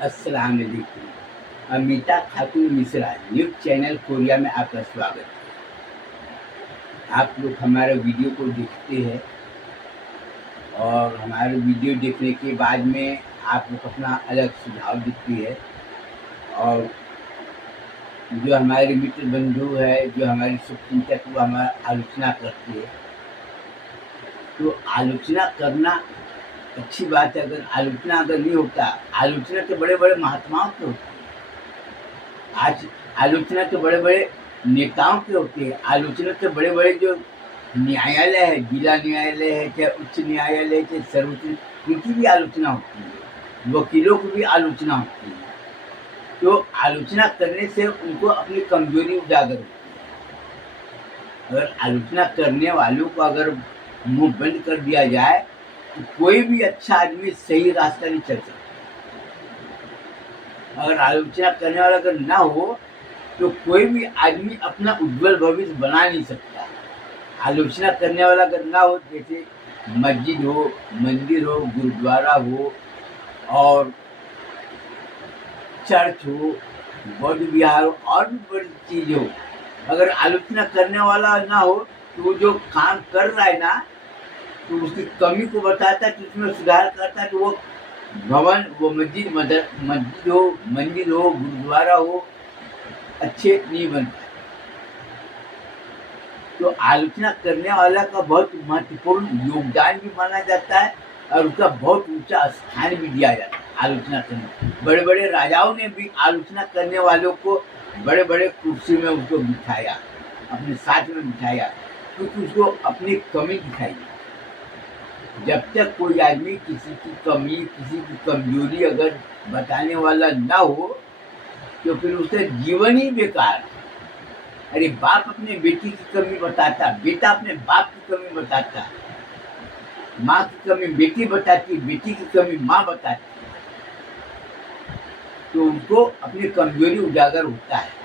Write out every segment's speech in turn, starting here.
अस्सलाम वालेकुम। अमिता खातून Mishra news channel Korea में आपका स्वागत है। आप लोग हमारे वीडियो को देखते हैं और हमारे वीडियो देखने के बाद में आप लोग अपना अलग सुझाव देते हैं और जो हमारे मित्र बंधु है, जो हमारे शुभचिंतक वो हमारा आलोचना करते हैं। तो आलोचना करना अच्छी बात है। अगर आलोचना नहीं होता, आलोचना तो बड़े-बड़े महात्माओं की होती है। आज आलोचना तो बड़े-बड़े नेताओं की होती है। आलोचना तो बड़े-बड़े जो न्यायालय है, जिला न्यायालय है, चाहे उच्च न्यायालय है, चाहे सर्वोच्च, उनकी भी आलोचना होती है। वकीलों की भी आलोचना होती है। तो आलोचना करने से उनको अपनी कमजोरी उजागर होती है। अगर आलोचना करने वालों को अगर मुँह बंद कर दिया जाए तो कोई भी अच्छा आदमी सही रास्ता नहीं चल सकता। अगर आलोचना करने वाला अगर ना हो तो कोई भी आदमी अपना उज्जवल भविष्य बना नहीं सकता। आलोचना करने वाला अगर ना हो, जैसे मस्जिद हो, मंदिर हो, गुरुद्वारा हो और चर्च हो, बौद्ध विहार हो और भी बड़ी चीज हो, अगर आलोचना करने वाला ना हो तो वो जो काम कर रहा है ना, तो उसकी कमी को बताता है, तो उसमें सुधार करता है, तो वो भवन, वो मस्जिद हो, मंदिर हो, गुरुद्वारा हो, अच्छे नहीं बनता। तो आलोचना करने वाला का बहुत महत्वपूर्ण योगदान भी माना जाता है और उसका बहुत ऊंचा स्थान भी दिया जाता है। आलोचना करने बड़े बड़े राजाओं ने भी आलोचना करने वालों को बड़े बड़े कुर्सी में उसको बिठाया, अपने साथ में बिठाया, क्योंकि उसको अपनी कमी दिखाई। जब तक कोई आदमी किसी की कमी, किसी की कमजोरी अगर बताने वाला ना हो तो फिर उसका जीवन ही बेकार है। अरे बाप अपने बेटी की कमी बताता, बेटा अपने बाप की कमी बताता, माँ की कमी बेटी बताती, बेटी की कमी माँ बताती, तो उनको अपनी कमजोरी उजागर होता है।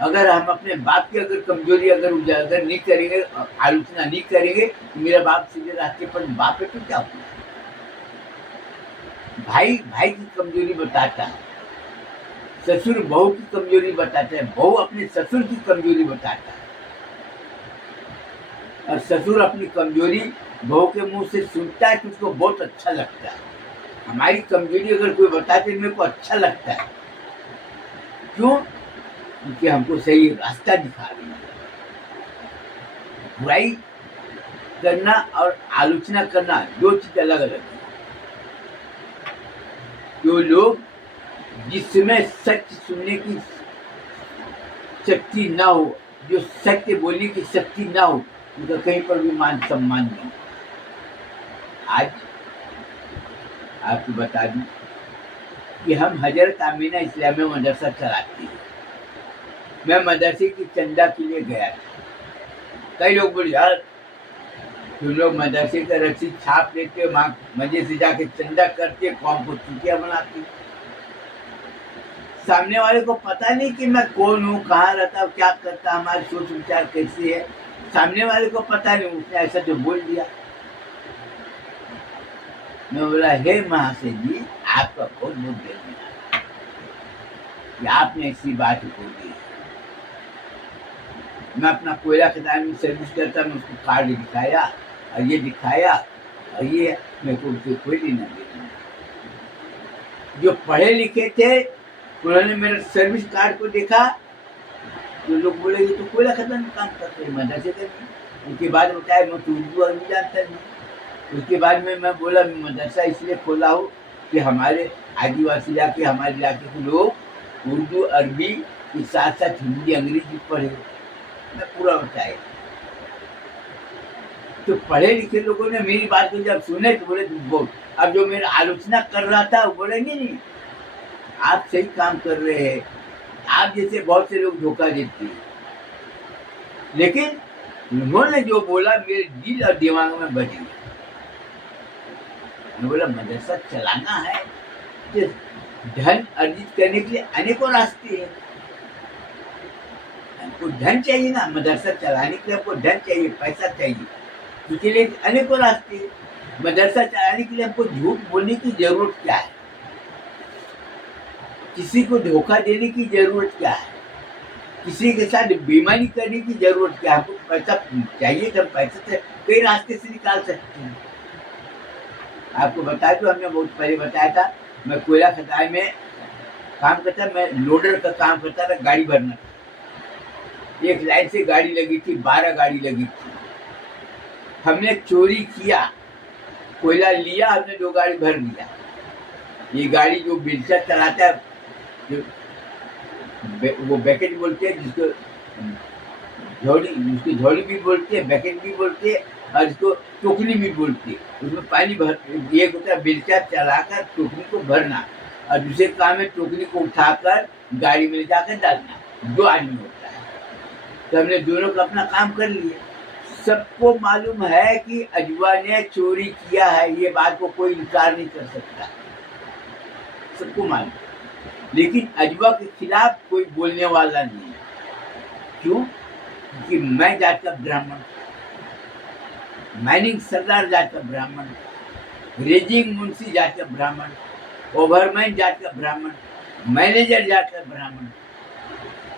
अगर हम अपने बाप की अगर कमजोरी अगर उजागर नहीं करेंगे, आलोचना नहीं करेंगे, तो मेरा बाप सीधे रास्ते पर बाप है तो क्या होगा। भाई भाई की कमजोरी बताता है, ससुर बहू की कमजोरी बताता है, बहू अपने ससुर की कमजोरी बताता है, और ससुर अपनी कमजोरी बहू के मुंह से सुनता है तो उसको बहुत अच्छा लगता है। हमारी कमजोरी अगर कोई बताते मेरे को अच्छा लगता है। क्यों? क्योंकि हमको सही रास्ता दिखा रही है। बुराई करना और आलोचना करना दो चीज अलग अलग है। जो लोग जिसमें सच सुनने की शक्ति ना हो, जो सत्य बोलने की शक्ति ना हो, उनका कहीं पर भी मान सम्मान नहीं। आज आपको बता दूं कि हम हजरत आमीना इस्लामी मदरसा चलाते हैं। मैं मदरसे की चंदा के लिए गया था। कई लोग बोले यार तुम लोग मदरसे का रसीद छाप लेते, मजे से जाके चंदा करते, कौम को चुटिया बनाते। सामने वाले को पता नहीं कि मैं कौन हूँ, कहाँ रहता हूँ, क्या करता, हमारी सोच विचार कैसी है, सामने वाले को पता नहीं। उसने ऐसा जो बोल दिया, मैं बोला हे महाशय जी, आपका बहुत बहुत धन्यवाद कि आपने ऐसी बात बोल दी। मैं अपना कोयला खदान में सर्विस करता, मैं उसको कार्ड दिखाया और ये दिखाया और ये, मेरे को उससे कोई लेना देना। जो पढ़े लिखे थे उन्होंने मेरे सर्विस कार्ड को देखा तो लोग बोले ये तो कोयला खदान में काम करते हैं, मदरसे का नहीं। उसके बाद बताया मैं तो उर्दू अरबी जानता नहीं। उसके बाद में मैं बोला मदरसा इसलिए खोला हूँ कि हमारे आदिवासी इलाके, हमारे इलाके के लोग उर्दू अरबी के साथ साथ हिंदी अंग्रेजी पढ़े। मैं पूरा बताया। तो पढ़े लिखे लोगों ने मेरी बात को जब सुने तो बोले बोल। अब जो मेरा आलोचना कर रहा था वो बोले नहीं आप सही काम कर रहे हैं, आप जैसे बहुत से लोग धोखा देते हैं। लेकिन उन्होंने जो बोला मेरे दिल और दिमाग में बज गया। मैं बोला मदरसा चलाना है तो धन अर्जित करने के लिए अनेकों रास्ते हैं। हमको धन चाहिए ना, मदरसा चलाने के लिए हमको धन चाहिए, पैसा चाहिए, उसके लिए अनेकों रास्ते। मदरसा चलाने के लिए हमको झूठ बोलने की जरूरत क्या है? किसी को धोखा देने की जरूरत क्या है, किसी के साथ बेईमानी करने की जरूरत क्या है। हमको पैसा चाहिए तो पैसे से कई रास्ते से निकाल सकते हैं। आपको बताया तो हमने बहुत पहले बताया था, मैं कोयला खदान में काम करता, मैं लोडर का काम करता था, गाड़ी भरना। एक लाइन से गाड़ी लगी थी, 12 गाड़ी लगी थी। हमने चोरी किया, कोयला लिया, हमने 2 गाड़ी भर लिया। ये गाड़ी जो बिल्चा चलाता है, जो वो बैकेट बोलते हैं, जिसको झोड़ी, उसकी झोड़ी भी बोलते हैं, बैकेट भी बोलते हैं, और इसको टोकरी भी बोलते हैं। उसमें पानी भर, एक होता है बिल्चा चलाकर टोकरी को भरना, और दूसरे काम है टोकरी को उठाकर गाड़ी में ले जाकर डालना। 2 आदमी होता है। तो हमने दोनों का अपना काम कर लिया। सबको मालूम है कि अजवा ने चोरी किया है, ये बात को कोई इनकार नहीं कर सकता, सबको मालूम। लेकिन अजवा के खिलाफ कोई बोलने वाला नहीं है। क्यों? क्योंकि मैं जात का ब्राह्मण, माइनिंग सरदार जात का ब्राह्मण, रेजिंग मुंशी जात का ब्राह्मण, ओवरमैन जात का ब्राह्मण, मैनेजर जात का ब्राह्मण।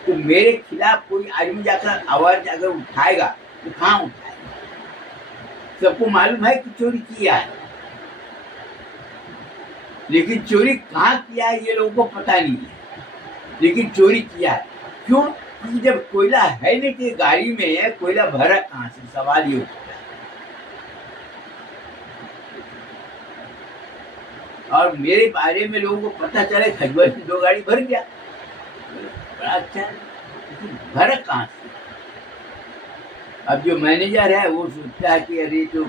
तो मेरे खिलाफ कोई आदमी जाकर आवाज अगर उठाएगा तो कहाँ उठाएगा? सबको मालूम है कि चोरी किया है, लेकिन चोरी कहाँ किया है ये लोगों को पता नहीं है, लेकिन चोरी किया है। क्यों? क्योंकि जब कोयला है नहीं तो गाड़ी में कोयला भरा कहाँ से, सवाल ये उठता है। और मेरे बारे में लोगों को पता चले खजवा से 2 गाड़ी भर गया, बड़ा अच्छा है, लेकिन भरा कहाँ से? अब जो मैनेजर है वो सोचता है कि अरे तो,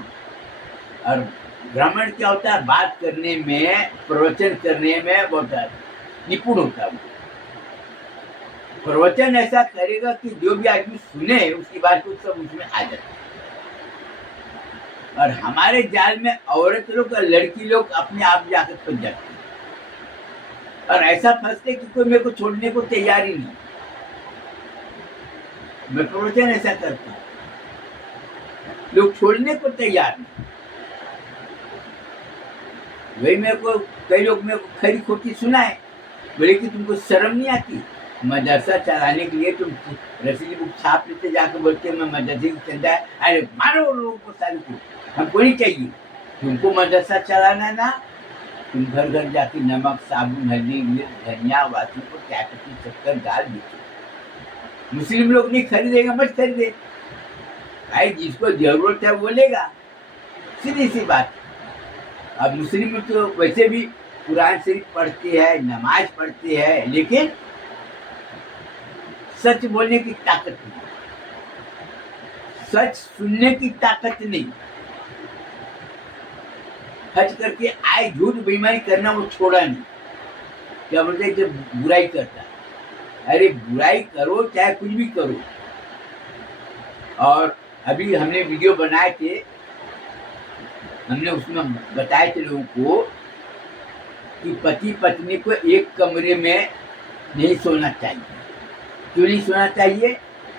और ब्राह्मण क्या होता है, बात करने में, प्रवचन करने में बहुत निपुण होता है। प्रवचन ऐसा करेगा कि जो भी आदमी सुने उसकी बात को सब उसमें आ जाता है। और हमारे जाल में औरत लोग और लड़की लोग अपने आप जाकर फंस जाते हैं, और ऐसा फंसते कि कोई मेरे को छोड़ने को तैयार ही नहीं। मैं प्रवचन ऐसा करता हूँ, लोग छोड़ने को तैयार नहीं। वही मेरे को कई लोग मेरे को खरी खोटी सुनाए, बोले कि तुमको शर्म नहीं आती, मदरसा चलाने के लिए तुम रसीदी बुक छाप लेते, जाकर बोलते मैं मदरसे की चंदा है। अरे मारो लोगों को, सारे को, हमको नहीं चाहिए। तुमको मदरसा चलाना ना, तुम घर घर जाके नमक, साबुन, हल्दी, मिर्च, धनिया, वासी को क्या पत्ती, शक्कर डाल दीजिए। मुस्लिम लोग नहीं खरीदेगा, मत खरीदे भाई, जिसको जरूरत है वो लेगा, सीधी सी बात। अब मुस्लिम तो वैसे भी कुरान शरीफ पढ़ते हैं, नमाज पढ़ते हैं, लेकिन सच बोलने की ताकत नहीं, सच सुनने की ताकत नहीं। हज करके आए, झूठ बेईमानी करना वो छोड़ा नहीं। क्या बोलते जब बुराई करता, अरे बुराई करो चाहे कुछ भी करो। और अभी हमने वीडियो बनाए थे, हमने उसमें बताए थे लोगों को कि पति पत्नी को एक कमरे में नहीं सोना चाहिए। क्यों नहीं सोना चाहिए?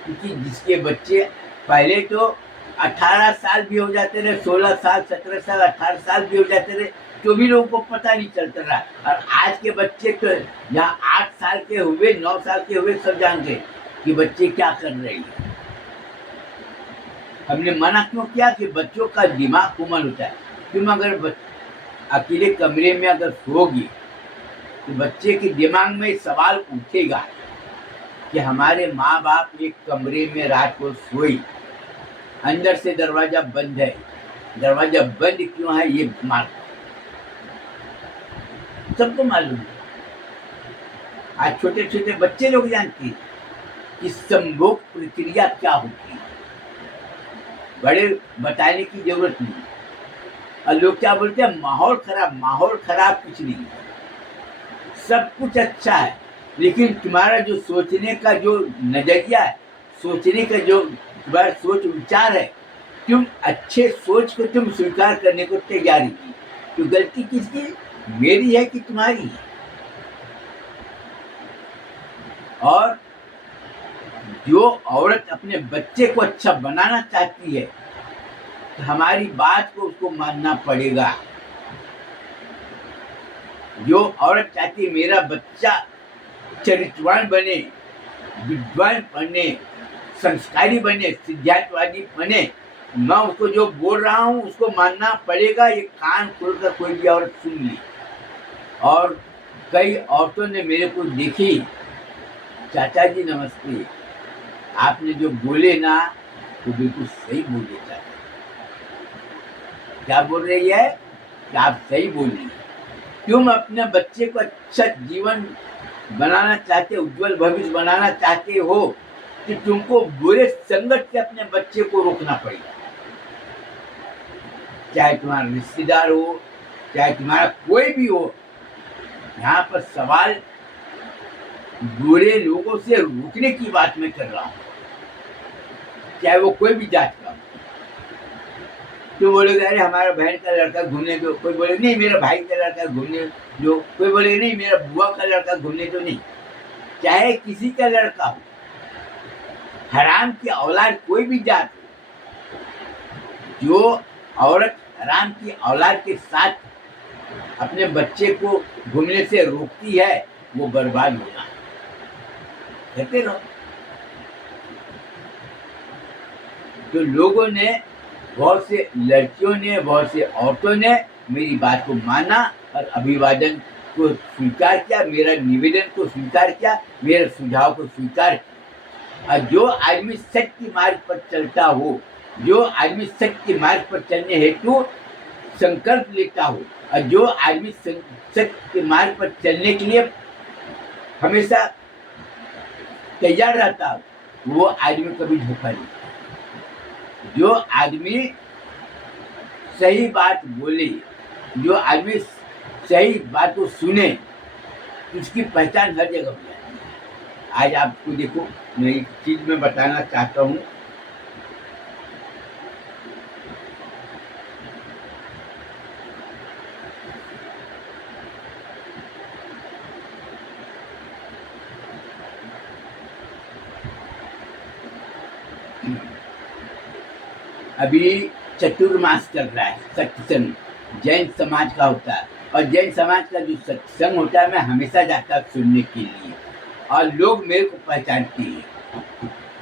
क्योंकि जिसके बच्चे पहले तो 18 साल भी हो जाते रहे, 16 साल, 17 साल, 18 साल भी हो जाते रहे, तो भी लोगों को पता नहीं चलता रहा। और आज के बच्चे तो यहाँ 8 साल के हुए, 9 साल के हुए, सब जानते कि बच्चे क्या कर रहे हैं। हमने मना क्यों किया? कि बच्चों का दिमाग कोमल होता है। तुम अगर अकेले कमरे में अगर सोओगी तो बच्चे के दिमाग में सवाल उठेगा कि हमारे माँ बाप एक कमरे में रात को सोई, अंदर से दरवाजा बंद है, दरवाजा बंद क्यों है ये मालूम, सबको मालूम है। आज छोटे छोटे बच्चे लोग जानते हैं कि संभोग प्रक्रिया क्या होती है, बड़े बताने की जरूरत नहीं। और लोग क्या बोलते हैं, माहौल खराब, माहौल खराब कुछ नहीं है, सब कुछ अच्छा है। लेकिन तुम्हारा जो सोचने का जो नजरिया है, सोचने का जो तुम्हारा सोच विचार है, तुम अच्छे सोच को तुम स्वीकार करने को तैयारी की, तो गलती किसकी, मेरी है कि तुम्हारी है? और जो औरत अपने बच्चे को अच्छा बनाना चाहती है तो हमारी बात को उसको मानना पड़ेगा। जो औरत चाहती है मेरा बच्चा चरित्रवान बने, विद्वान बने, संस्कारी बने, सिद्धार्थवादी बने। मैं उसको जो बोल रहा हूँ उसको मानना पड़ेगा। ये कान खोलकर कोई भी औरत सुन ली। और कई औरतों ने मेरे को देखी, चाचा जी नमस्ते, आपने जो बोले ना वो बिल्कुल सही बोले चाचा। क्या बोल रही है कि आप सही बोली। तुम अपने बच्चे को अच्छा जीवन बनाना चाहते हो, उज्जवल भविष्य बनाना चाहते हो, कि तुमको बुरे संगत से अपने बच्चे को रोकना पड़ेगा। चाहे तुम्हारा रिश्तेदार हो, चाहे तुम्हारा कोई भी हो। यहाँ पर सवाल बुरे लोगों से रोकने की बात मैं कर रहा हूँ, चाहे वो कोई भी जात का हो। तो बोलेगा अरे हमारा बहन का लड़का घूमने दो, कोई बोले नहीं मेरा भाई का लड़का घूमने दो, कोई बोलेगा नहीं मेरा बुआ का लड़का घूमने दो। नहीं, चाहे किसी का लड़का हो, हराम की औलाद कोई भी जात हो, जो औरत हराम की औलाद के साथ अपने बच्चे को घूमने से रोकती है वो बर्बाद होना है। कहते रहो। तो लोगों ने, बहुत से लड़कियों ने, बहुत से औरतों ने मेरी बात को माना और अभिवादन को स्वीकार किया, मेरा निवेदन को स्वीकार किया, मेरे सुझाव को स्वीकार किया। और जो आदमी सत्य के मार्ग पर चलता हो, जो आदमी सत्य के मार्ग पर चलने हेतु संकल्प लेता हो, और जो आदमी सत्य के मार्ग पर चलने के लिए हमेशा तैयार रहता हो, वो आदमी कभी धोखा नहीं। जो आदमी सही बात बोले, जो आदमी सही बात को सुने, उसकी पहचान हर जगह हो जाती है। आज आपको देखो, मैं एक चीज में बताना चाहता हूँ। अभी चतुर्मास चल रहा है, सत्संग जैन समाज का होता है, और जैन समाज का जो सत्संग होता है मैं हमेशा जाता सुनने के लिए। और लोग मेरे को पहचानते हैं,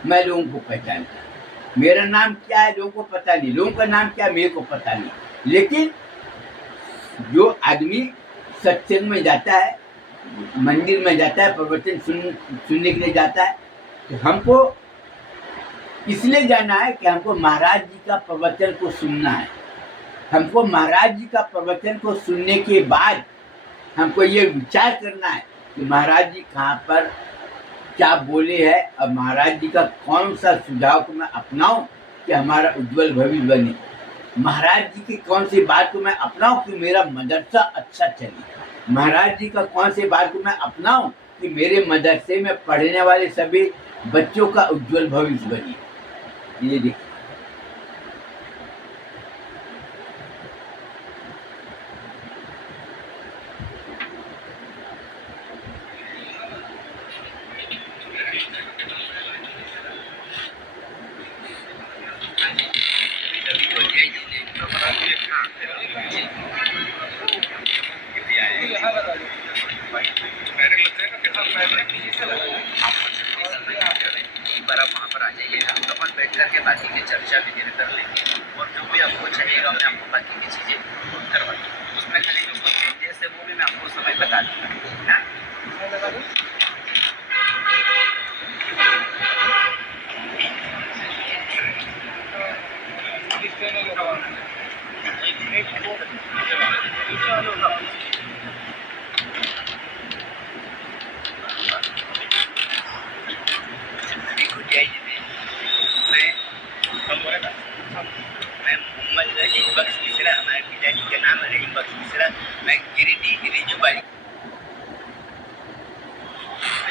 मैं लोगों को पहचानता हूँ। मेरा नाम क्या है लोगों को पता नहीं, लोगों का नाम क्या मेरे को पता नहीं। लेकिन जो आदमी सत्संग में जाता है, मंदिर में जाता है, प्रवचन सुनने के लिए जाता है, तो हमको इसलिए जाना है कि हमको महाराज जी का प्रवचन को सुनना है। हमको महाराज जी का प्रवचन को सुनने के बाद हमको ये विचार करना है कि महाराज जी कहाँ पर क्या बोले हैं, और महाराज जी का कौन सा सुझाव को मैं अपनाऊं कि हमारा उज्जवल भविष्य बने। महाराज जी की कौन सी बात को मैं अपनाऊं कि मेरा मदरसा अच्छा चले। महाराज जी का कौन सी बात को मैं अपनाऊं कि मेरे मदरसे में पढ़ने वाले सभी बच्चों का उज्जवल भविष्य बने। ये देखिए, आप वहाँ पर आ जाइएगा, अपन बैठ करके बाकी की चर्चा वगैरह कर लेंगे, और जो भी आपको चाहिएगा मैं आपको बाकी की चीज़ें करवा दूँगा। उसमें खाली जो कुछ चेंजेस है वो भी मैं आपको समय बता दूँगा। मैं मोहम्मद रहीम बख्श मिश्रा, हमारे पिताजी का नाम है रहीम बख्श मिश्रा। मैं गिरिडीह रिजू बाई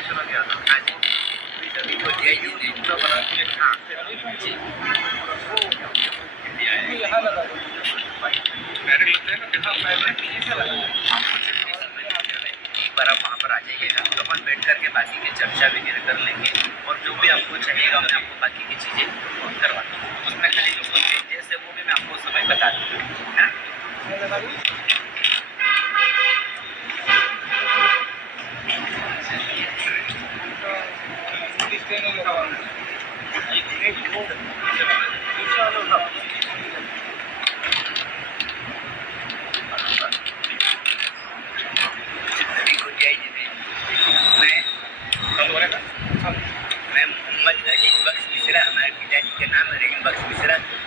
चला गया था। हाँ जी, सभी को जय हिंद। हाँ एक बार आप वहाँ पर आ जाइएगा, तो अपन बैठ करके बाकी की चर्चा वगैरह कर लेंगे, और जो भी आपको चाहिएगा मैं आपको बाकी की चीज़ें करवा दूँगा। उसमें खाली जो कुछ चेंजेस है वो भी मैं आपको समय बता दूँगा।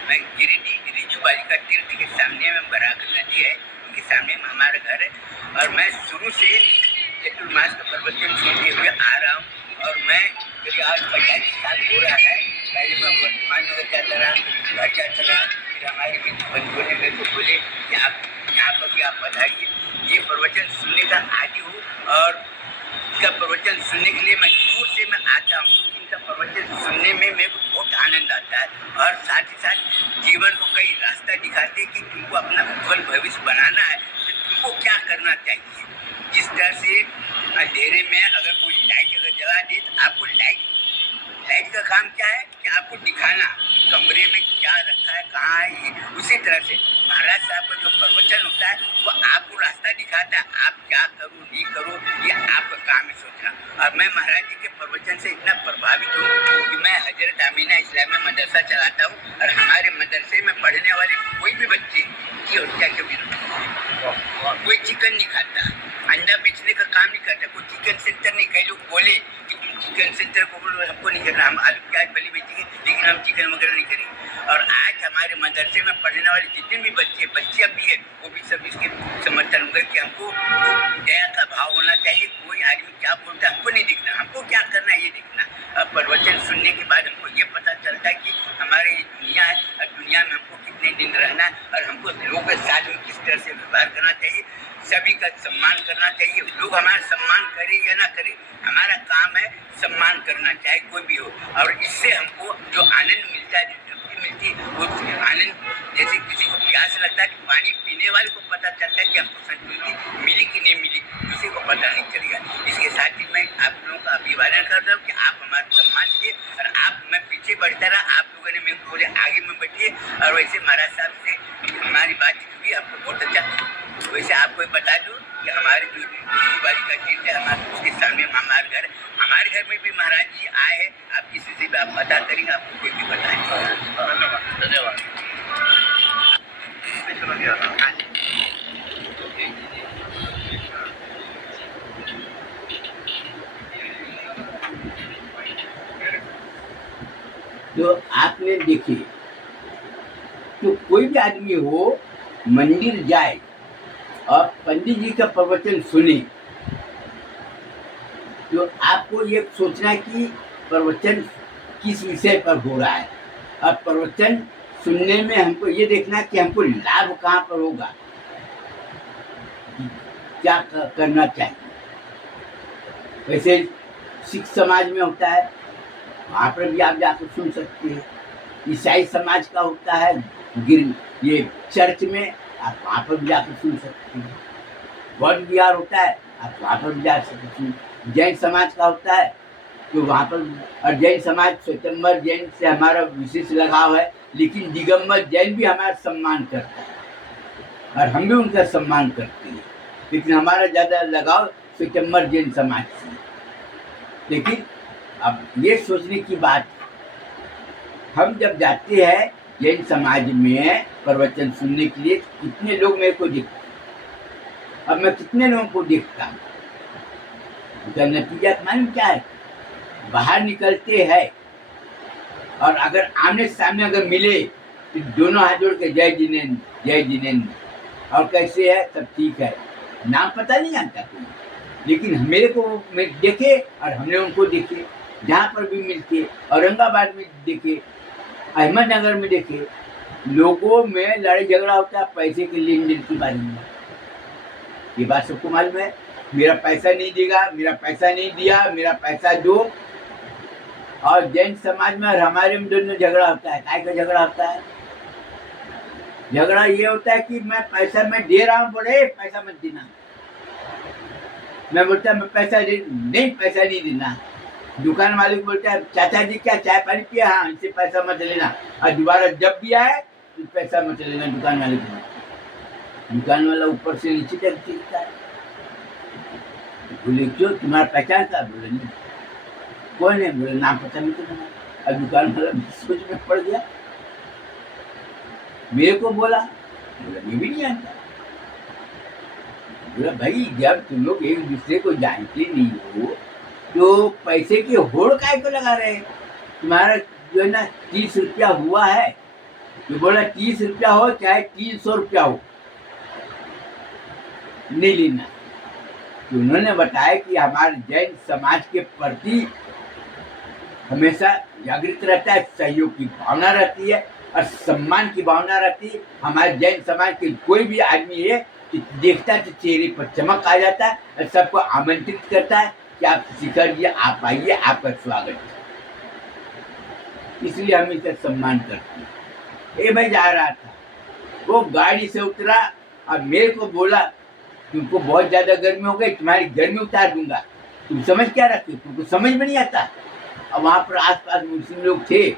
मैं गिरिडीह रिजू बालिका तीर्थ के सामने में बराकर नदी है, उनके सामने में हमारा घर है। और मैं शुरू से चतुर्मास का प्रवचन सुनते हुए आ रहा हूँ। और मैं करीब आज 45 साल हो रहा है। पहले मैं वर्तमान नगर जाता रहा, घर जाता रहा, फिर हमारे मित्र बंधुओं ने मेरे को बोले कि आप यहाँ पर भी आप बताइए। ये प्रवचन सुनने का आदि हूँ और इनका प्रवचन सुनने के लिए मैं दूर से मैं आता हूँ। इनका प्रवचन सुनने में मेरे को बहुत आनंद आता है और साथ ही साथ जीवन को कई रास्ता दिखाते हैं कि तुमको अपना उज्जवल भविष्य बनाना है तो तुमको क्या करना चाहिए। जिस तरह से अंधेरे में अगर कोई लाइट अगर जला दे तो आपको लाइट का काम क्या है कि आपको दिखाना कमरे में क्या रखा है, कहाँ है। ये उसी तरह से महाराज साहब का जो प्रवचन होता है वो आपको रास्ता दिखाता है, आप क्या करो नहीं करो ये आपका काम है सोचना। और मैं महाराज जी के प्रवचन से इतना प्रभावित हूँ कि मैं हजरत अमीना इस्लामिया मदरसा चलाता हूँ और हमारे मदरसे में पढ़ने वाले कोई भी बच्चे की हत्या के विरुद्ध कोई चिकन नहीं खाता, अंडा बेचने का काम नहीं करता, कोई चिकन सेंटर नहीं। कई लोग बोले कि तुम चिकन सेंटर को हमको नहीं करना, हम आलू प्याज भली बेचेंगे लेकिन हम चिकन वगैरह नहीं करेंगे। और आज हमारे मदरसे में पढ़ने वाले जितने भी बच्चियाँ भी है वो भी सब इसके समर्थन होंगे कि हमको दया का भाव होना चाहिए। कोई आदमी क्या बोलता है हमको नहीं दिखना, हमको क्या करना है ये दिखना। अब प्रवचन सुनने के बाद हमको ये पता चलता है कि हमारे ये दुनिया है और दुनिया में हमको कितने दिन रहना है और हमको लोगों के साथ में किस तरह से व्यवहार करना चाहिए, सभी का सम्मान करना चाहिए। लोग हमारा सम्मान करे या ना करे, हमारा काम है सम्मान करना चाहे कोई भी हो। और इससे हमको जो आनंद मिलता है, जो तृप्ति मिलती है, वो आनंद जैसे किसी को प्यास लगता है कि पानी पीने वाले को पता चलता है कि हमको संतुष्टि मिली कि नहीं मिली, किसी को पता नहीं चलेगा। इसके साथ ही मैं आप लोगों का अभिवादन करता हूँ कि आप हमारा सम्मान किए और आप मैं पीछे बढ़ता रहा, आप लोगों ने मेरे को बोले आगे में बैठिए। और वैसे महाराज साहब से हमारी बातचीत हुई, आपको बहुत अच्छा। वैसे आपको बता दूं कि हमारे जो बालिका तीर्थ है हमारे उसके सामने हमारे घर, हमारे घर में भी महाराज जी आए हैं। आप किसी से भी आप पता करेंगे, आपको कोई भी बताएंगे। धन्यवाद धन्यवाद। तो आपने देखिए, तो कोई भी आदमी हो मंदिर जाए और पंडित जी का प्रवचन सुने तो आपको ये सोचना है कि प्रवचन किस विषय पर हो रहा है। और प्रवचन सुनने में हमको ये देखना कि हमको लाभ कहाँ पर होगा, क्या करना चाहिए। वैसे सिख समाज में होता है, वहाँ पर भी आप जाकर सुन सकते हैं। ईसाई समाज का होता है ये चर्च में, आप वहाँ पर भी जाकर सुन सकते हैं। बौद्ध विहार होता है, आप वहाँ पर भी जा सकते हैं। जैन समाज का होता है तो वहाँ पर, और जैन समाज श्वेतंबर जैन से हमारा विशेष लगाव है, लेकिन दिगंबर जैन भी हमारा सम्मान करता है और हम भी उनका सम्मान करते हैं, लेकिन हमारा ज़्यादा लगाव श्वेतंबर जैन समाज से। लेकिन अब ये सोचने की बात, हम जब जाते हैं जैन समाज में प्रवचन सुनने के लिए, कितने लोग मेरे को दिखते, अब मैं कितने लोगों को देखता हूँ, उसका नतीजा मालूम क्या है। बाहर निकलते हैं और अगर आमने सामने अगर मिले तो दोनों हाथ जोड़ के जय जिनेंद्र जय जिनेंद्र, और कैसे है सब ठीक है, नाम पता नहीं जानता कोई, लेकिन मेरे को देखे और हमने उनको देखे, जहाँ पर भी मिलते, औरंगाबाद में देखे, अहमदनगर में देखे, लोगों में लड़ाई झगड़ा होता है पैसे के लेन देन के बारे में। ये बात सबको मालूम है, मेरा पैसा नहीं देगा, मेरा पैसा नहीं दिया, मेरा पैसा दो। और जैन समाज में और हमारे में दोनों झगड़ा होता है। काय का झगड़ा होता है? झगड़ा ये होता है कि मैं पैसा मैं दे रहा हूँ, बोले पैसा मत देना। मैं बोलता मैं पैसा नहीं देना। दुकान वाले को बोलता है चाचा जी क्या चाय पानी पिया, हाँ इससे पैसा मत लेना, और दोबारा जब भी आए तो पैसा मत लेना दुकान वाले को। दुकान वाला ऊपर से नीचे तक देखता है, बोले क्यों तुम्हारा पहचान था? बोले नहीं। कौन है? बोले नाम पता नहीं तुम्हारा। और दुकान वाला सोच में पड़ गया, मेरे को बोला, बोला मैं भी नहीं जानता। बोला भाई जब तुम लोग एक दूसरे को जानते नहीं हो तो पैसे की होड़ काय को लगा रहे? तुम्हारा जो है ना 30 रुपया हुआ है, जो बोला 30 रुपया हो चाहे 300 रुपया हो, नहीं लेना। तो उन्होंने बताया कि हमारे जैन समाज के प्रति हमेशा जागृत रहता है, सहयोग की भावना रहती है और सम्मान की भावना रहती है। हमारे जैन समाज के कोई भी आदमी है कि देखता है तो चेहरे पर चमक आ जाता है और सबको आमंत्रित करता है कि आप शिखर जी आप आइए, आपका स्वागत है। इसलिए हम इसे सम्मान करते हैं। ये मैं जा रहा था, वो गाड़ी से उतरा और मेरे को बोला तुमको बहुत ज्यादा गर्मी हो गई, तुम्हारी गर्मी उतार दूंगा, तुम समझ क्या रखते हो, तुमको समझ में नहीं आता। अब वहां पर आसपास मुस्लिम लोग थे,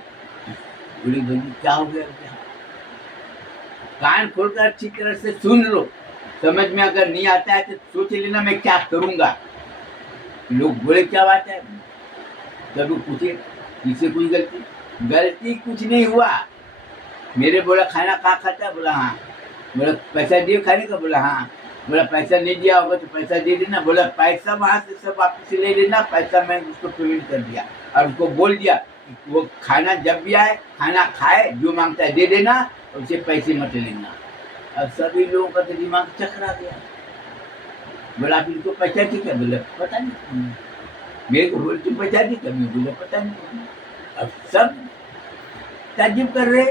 बोले बंदी क्या हो गया, कान खोलकर अच्छी तरह से सुन लो, समझ में अगर नहीं आता है तो सोच लेना मैं क्या करूंगा। लोग बोले क्या बात है, जब पूछे किसे कोई गलती कुछ नहीं हुआ। मेरे बोला खाना कहाँ खाता है, बोला हाँ। बोला पैसा दिए खाने का, बोला हाँ। बोला पैसा नहीं दिया होगा तो पैसा दे देना। बोला पैसा वहां से सब वापस ले लेना, पैसा मैं उसको पेमेंट कर दिया और उसको बोल दिया कि वो खाना जब भी आए खाना खाए, जो मांगता है दे देना, उसे पैसे मत लेना। अब सभी लोगों का तो दिमाग चकरा गया। बोला आप इनको पैसा ठीक है, बोला पता नहीं। मेरे को बोले तुम पैसा ठीक है, मैं बोला पता नहीं। अब सब ताज्जुब कर रहे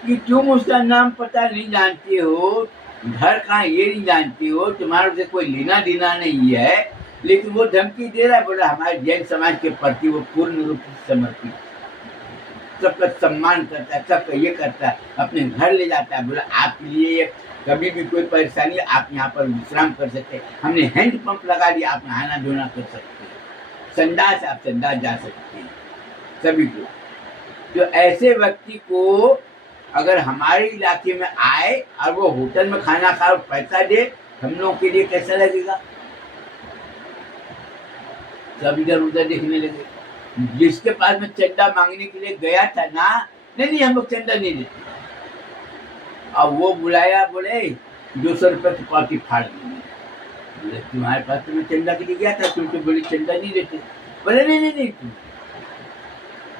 कि तुम उसका नाम पता नहीं जानते हो, घर कहाँ ये नहीं जानते हो, तुम्हारे से कोई लेना देना नहीं है, लेकिन वो धमकी दे रहा है। बोला हमारे जैन समाज के प्रति वो पूर्ण रूप से समर्पित, सबका सम्मान करता है, सबका ये करता है, अपने घर ले जाता है। बोला आपके लिए कभी भी कोई परेशानी आप यहाँ पर विश्राम कर सकते हैं, हमने हैंड पंप लगा दिया, आप नहाना धोना कर सकते हैं, संडास आप संडास जा सकते हैं। सभी को जो ऐसे व्यक्ति को अगर हमारे इलाके में आए और वो होटल में खाना खाए और पैसा दे, हम लोगों के लिए कैसा लगेगा। सब इधर उधर देखने लगे। जिसके पास में चंदा मांगने के लिए गया था ना, नहीं हम लोग चंदा नहीं देते। अब वो बुलाया, बोले 200 रुपये की पार्टी फाड़ देंगे। बोले तुम्हारे पास तो मैं चंदा के लिए गया था, तुम तो बोले चंदा नहीं देते। बोले नहीं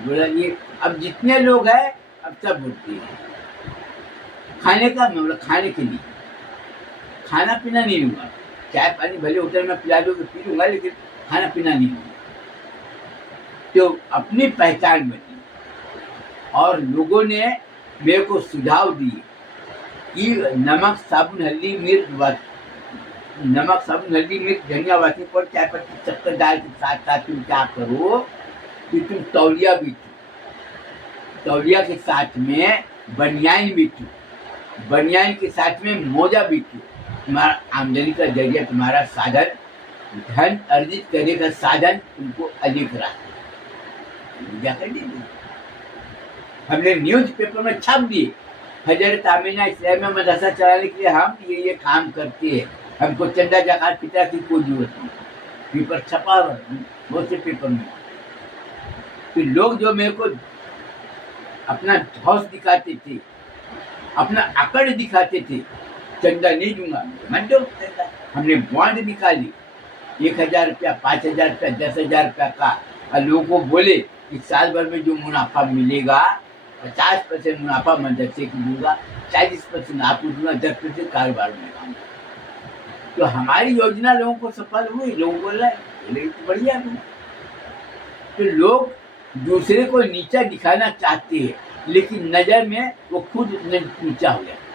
बोला ये अब जितने लोग हैं अब सब बोलते हैं खाने का। मैं बोला खाने के लिए, खाना पीना नहीं लूंगा, चाय पानी भले होटल में पिला दो तो पी लूंगा, लेकिन खाना पीना नहीं लूंगा। तो अपनी पहचान बनी और लोगों ने मेरे को सुझाव दिए कि नमक साबुन हल्दी मिर्च धनिया वाटी पर चाय पत्ती शक्कर डाल के साथ साथ तुम क्या करो कि तुम तौलिया बीचो, तौलिया के साथ में बनियान बीचो, बनियान के साथ में मोजा बीचो। तुम्हारा आमदनी का जरिया, तुम्हारा साधन, धन अर्जित करने का साधन तुमको अधिक रहा। जाकर दे दी, हमने न्यूज पेपर में छाप दिए। हजरत आमिना इस्लाम में मदरसा चलाने के लिए हम ये काम करते हैं, हमको चंदा जकात पिता की कोई जरूरत नहीं। पेपर छपा हुआ बहुत से पेपर में। तो लोग जो मेरे को अपना हौस दिखाते थे, अपना अकड़ दिखाते थे, चंदा नहीं दूंगा मैं दो। हमने बॉन्ड निकाली 1000 रुपया, 5000 रुपया, 10,000 रुपया का, और लोगों को बोले कि साल भर में जो मुनाफा मिलेगा 50% मुनाफा मदरसे को दूंगा, 40% आपको दूंगा, 10% कारोबार में दूंगा। तो हमारी योजना लोगों को सफल हुई। लोग बोल रहे हैं तो बढ़िया है। तो लोग दूसरे को नीचा दिखाना चाहते हैं, लेकिन नजर में वो खुद नीचा हो जाता है।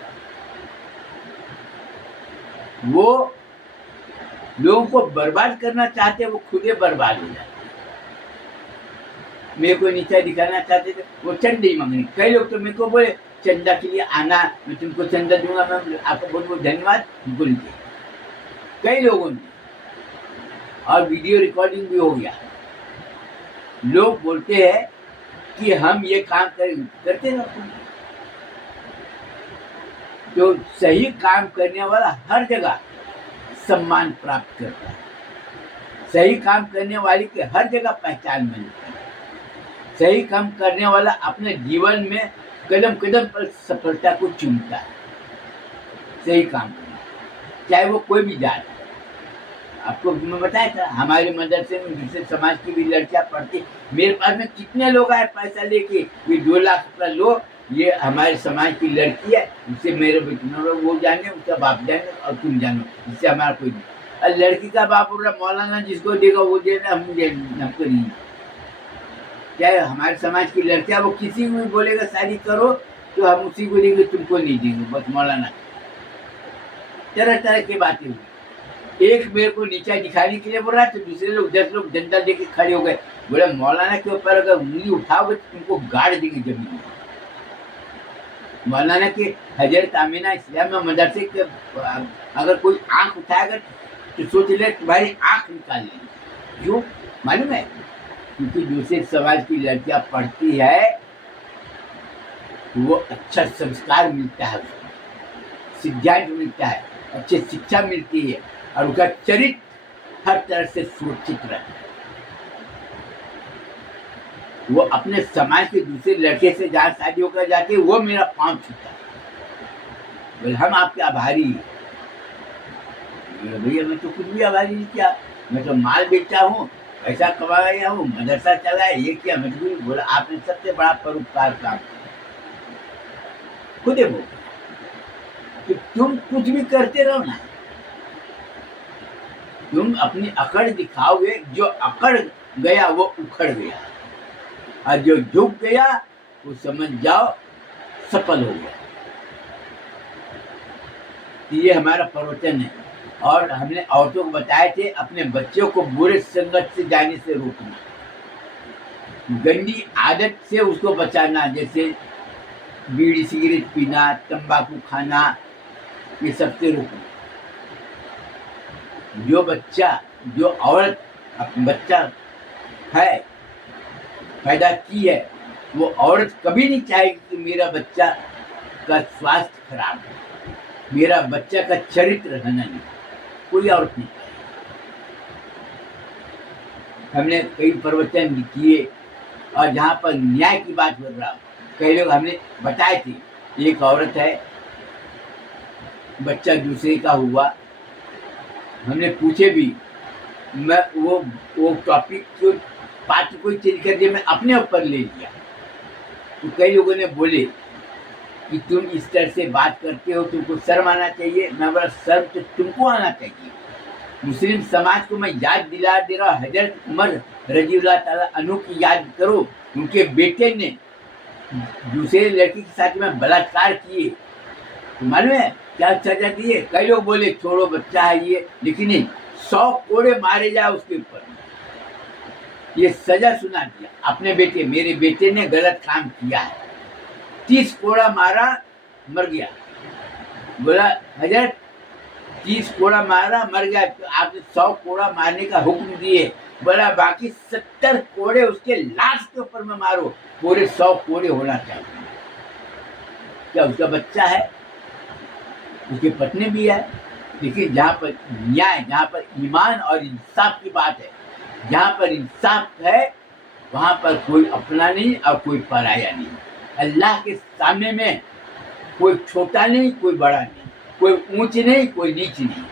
वो लोगों को बर्बाद करना चाहते हैं, वो खुद ही बर्बाद हो जाते हैं। मेरे को नीचा दिखाना चाहते थे, वो चंदा ही मांगने। कई लोग तो मेरे को बोले चंदा के लिए आना, मैं तुमको चंदा दूंगा, मैं आपको बहुत बहुत धन्यवाद बोल के कई लोगों ने, और वीडियो रिकॉर्डिंग भी हो गया। लोग बोलते हैं कि हम ये काम करते रहते हैं। तो सही काम करने वाला हर जगह सम्मान प्राप्त करता है, सही काम करने वाले की हर जगह पहचान बनती है। सही काम करने वाला अपने जीवन में कदम कदम पर सफलता को चुनता है। सही काम करना, चाहे वो कोई भी जाए। आपको मैं बताया था हमारे मदरसे में दूसरे समाज की भी लड़कियां पढ़ती। मेरे पास में कितने लोग आए पैसा लेके, ये 2 लाख रुपया लो, ये हमारे समाज की लड़की है, इससे मेरे वो जाने, उसका बाप जाने और तुम जानो, इससे हमारा कोई नहीं। और लड़की का बाप बोल रहा मौलाना जिसको देगा वो देना, हमको नहीं। क्या है, हमारे समाज की लड़कियां वो किसी को भी बोलेगा शादी करो तो हम उसी को देंगे, तुमको नहीं देंगे, बस मौलाना। तरह तरह की बातें हुई। एक मेरे को नीचा दिखाने के लिए बोल रहा, तो दूसरे लोग 10 लोग डंडा लेके खड़े हो गए, बोले मौलाना के ऊपर अगर उंगली उठाओगे तो तुमको गाड़ देंगे जमीन में। मौलाना के हजरत आमीना इस्लामिया मदरसे के अगर कोई आंख उठाएगा तो सोच ले तुम्हारी आंख निकाल लेंगे। क्यों मालूम है? क्योंकि दूसरे समाज की लड़कियां पढ़ती है, वो अच्छा संस्कार मिलता है, सिद्धांत मिलता है, अच्छी शिक्षा मिलती है और उसका चरित्र हर तरह से सुरक्षित रहता है। वो अपने समाज के दूसरे लड़के से जहाँ शादी होकर जाती है, वो मेरा पांव छूता है, बोले हम आपके आभारी हैं। भैया मैं तो कुछ भी आभारी नहीं किया, मैं तो माल बेचा हूँ, पैसा कमाया हूँ, मदरसा चलाया, ये किया। मैं तो बोला आपने सबसे बड़ा परोपकार काम किया। खुद वो कि तुम कुछ भी करते रहो ना, तुम अपनी अकड़ दिखाओगे, जो अकड़ गया वो उखड़ गया, और जो झुक गया वो समझ जाओ सफल हो गया। ये हमारा प्रवचन है। और हमने औरतों को बताए थे अपने बच्चों को बुरे संगत से जाने से रोकना, गंदी आदत से उसको बचाना, जैसे बीड़ी सिगरेट पीना, तंबाकू खाना, ये सब से रोकना। जो औरत बच्चा है पैदा की है, वो औरत कभी नहीं चाहेगी कि मेरा बच्चा का स्वास्थ्य खराब है, मेरा बच्चा का चरित्र रहना नहीं, कोई औरत नहीं। हमने कई प्रवचन किए, और जहाँ पर न्याय की बात कर रहा हूँ, कई लोग हमने बताए थे, एक औरत है, बच्चा दूसरे का हुआ, हमने पूछे भी, मैं वो टॉपिक को बात कोई चेंज कर दिया, मैं अपने ऊपर ले लिया। तो कई लोगों ने बोले कि तुम इस तरह से बात करते हो, तुमको शर्म आना चाहिए। मैं बोला शर्म तो तुमको आना चाहिए। मुस्लिम समाज को मैं याद दिला दे रहा हूँ, हजरत उमर रज़ियल्लाहु ताला अन्हु की याद करो। उनके बेटे ने दूसरे लड़की के साथ में बलात्कार किए, तो मालूम है क्या सजा दिए? कई लोग बोले छोड़ो बच्चा है ये, लेकिन 100 कोड़े मारे जाए उसके ऊपर, ये सजा सुना दिया। अपने बेटे, मेरे बेटे ने गलत काम किया है, 30 कोड़ा मारा, मर गया। बोला हजरत 30 कोड़ा मारा मर गया, तो आपने 100 कोड़ा मारने का हुक्म दिए। बोला बाकी 70 कोड़े उसके लाश के ऊपर में मारो, पूरे 100 कोड़े होना चाहिए। क्या उसका बच्चा है, उसकी पत्नी भी है, लेकिन जहाँ पर न्याय, जहाँ पर ईमान और इंसाफ की बात है, जहाँ पर इंसाफ है वहाँ पर कोई अपना नहीं और कोई पराया नहीं। अल्लाह के सामने में कोई छोटा नहीं, कोई बड़ा नहीं, कोई ऊंच नहीं, कोई नीच नहीं,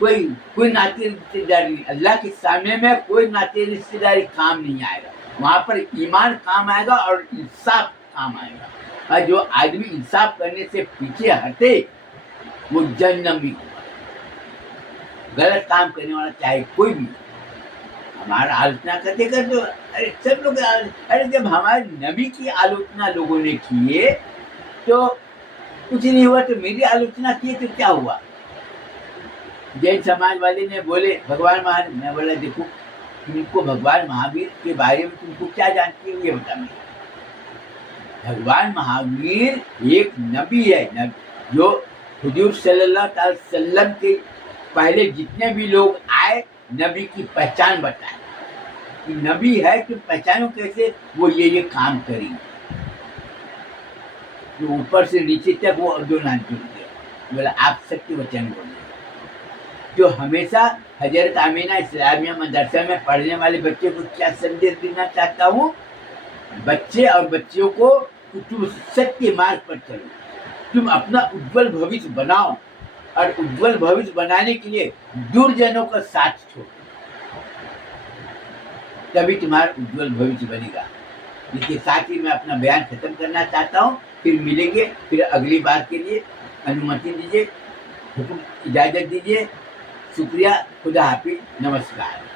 कोई नाते रिश्तेदारी नहीं। अल्लाह के सामने में कोई नाते रिश्तेदारी काम नहीं आएगा, वहाँ पर ईमान काम आएगा और इंसाफ काम आएगा। और जो आदमी इंसाफ करने से पीछे हटे वो जहन्नम भी होगा। गलत काम करने वाला चाहे कोई भी, हमारा आलोचना करते करते अरे सब लोग, अरे जब हमारे नबी की आलोचना लोगों ने किए तो कुछ नहीं हुआ, तो मेरी आलोचना किए तो क्या हुआ? जैन समाज वाले ने बोले भगवान महावीर, मैं बोला देखो तुमको भगवान महावीर के बारे में तुमको क्या जानती हो ये बता। मैं भगवान महावीर एक नबी है, जो हुजूर सल्लल्लाहु अलैहि वसल्लम के पहले जितने भी लोग आए नबी की पहचान बताए कि नबी है तो पहचानो कैसे, वो ये काम करेंगे। तो ऊपर से नीचे तक वो दो नाम जुड़ गया। बोला आप सत्य वचन बोले। जो हमेशा हजरत आमीना इस्लामिया मदरसा में पढ़ने वाले बच्चे को क्या संदेश देना चाहता हूँ, बच्चे और बच्चियों को तुम सत्य मार्ग पर चलो, तुम अपना उज्जवल भविष्य बनाओ, और उज्जवल भविष्य बनाने के लिए दुर्जनों का साथ छोड़ो, तभी तुम्हारा उज्जवल भविष्य बनेगा। इसके साथ ही मैं अपना बयान खत्म करना चाहता हूँ। फिर मिलेंगे, फिर अगली बार के लिए अनुमति दीजिए, हुक्म इजाज़त दीजिए। शुक्रिया, खुदा हाफिज, नमस्कार।